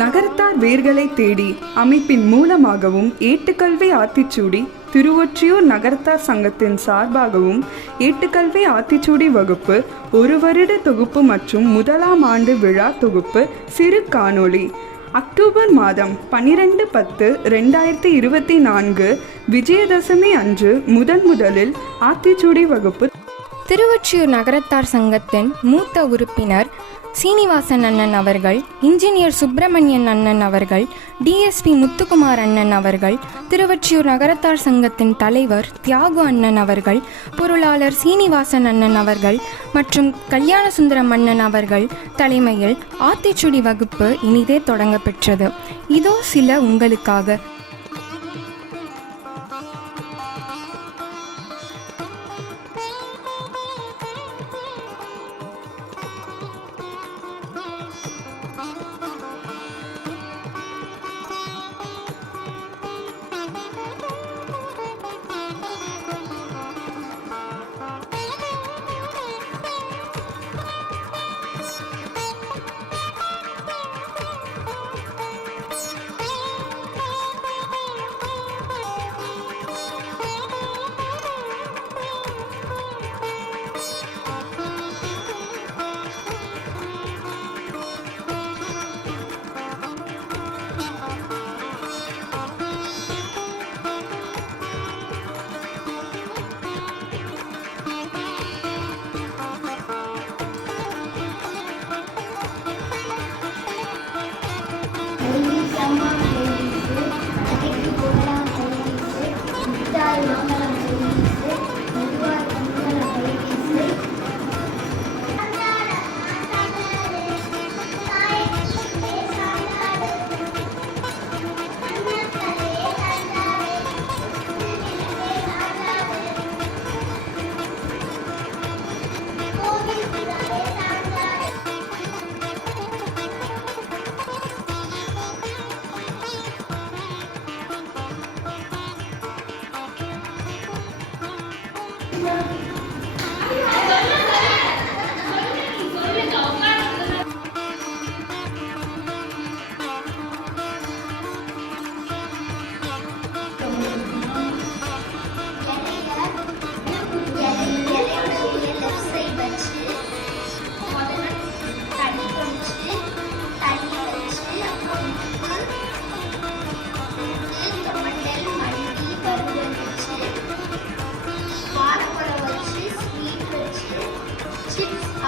நகரத்தார் வேர்களை தேடி அமைப்பின் மூலமாகவும் ஏட்டுக்கல்வி ஆத்திச்சூடி திருவொற்றியூர் நகரத்தார் சங்கத்தின் சார்பாகவும் ஏட்டுக்கல்வி ஆத்திச்சூடி வகுப்பு ஒரு வருட தொகுப்பு மற்றும் முதலாம் ஆண்டு விழா தொகுப்பு சிறு காணொளி அக்டோபர் மாதம் 12/10/2024 விஜயதசமி அன்று முதலில் ஆத்திச்சூடி வகுப்பு. திருவொற்றியூர் நகரத்தார் சங்கத்தின் மூத்த உறுப்பினர் சீனிவாசன் அண்ணன் அவர்கள், இன்ஜினியர் சுப்பிரமணியன் அண்ணன் அவர்கள், டிஎஸ்பி முத்துக்குமார் அண்ணன் அவர்கள், திருவொற்றியூர் நகரத்தார் சங்கத்தின் தலைவர் தியாகு அண்ணன் அவர்கள், பொருளாளர் சீனிவாசன் அண்ணன் அவர்கள் மற்றும் கல்யாணசுந்தரம் அண்ணன் அவர்கள் தலைமையில் ஆத்திச்சூடி வகுப்பு இனிதே தொடங்க பெற்றது. இதோ சில உங்களுக்காக.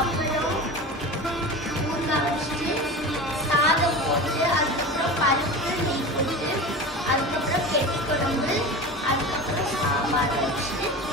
அப்புறம் ஊறுகாய் வச்சுட்டு சாதம் போட்டு அதுக்கப்புறம் பருப்பு நெய் போட்டு அதுக்கப்புறம் கெட்டி குழம்பு அதுக்கப்புறம் சாம்பார் வச்சுட்டு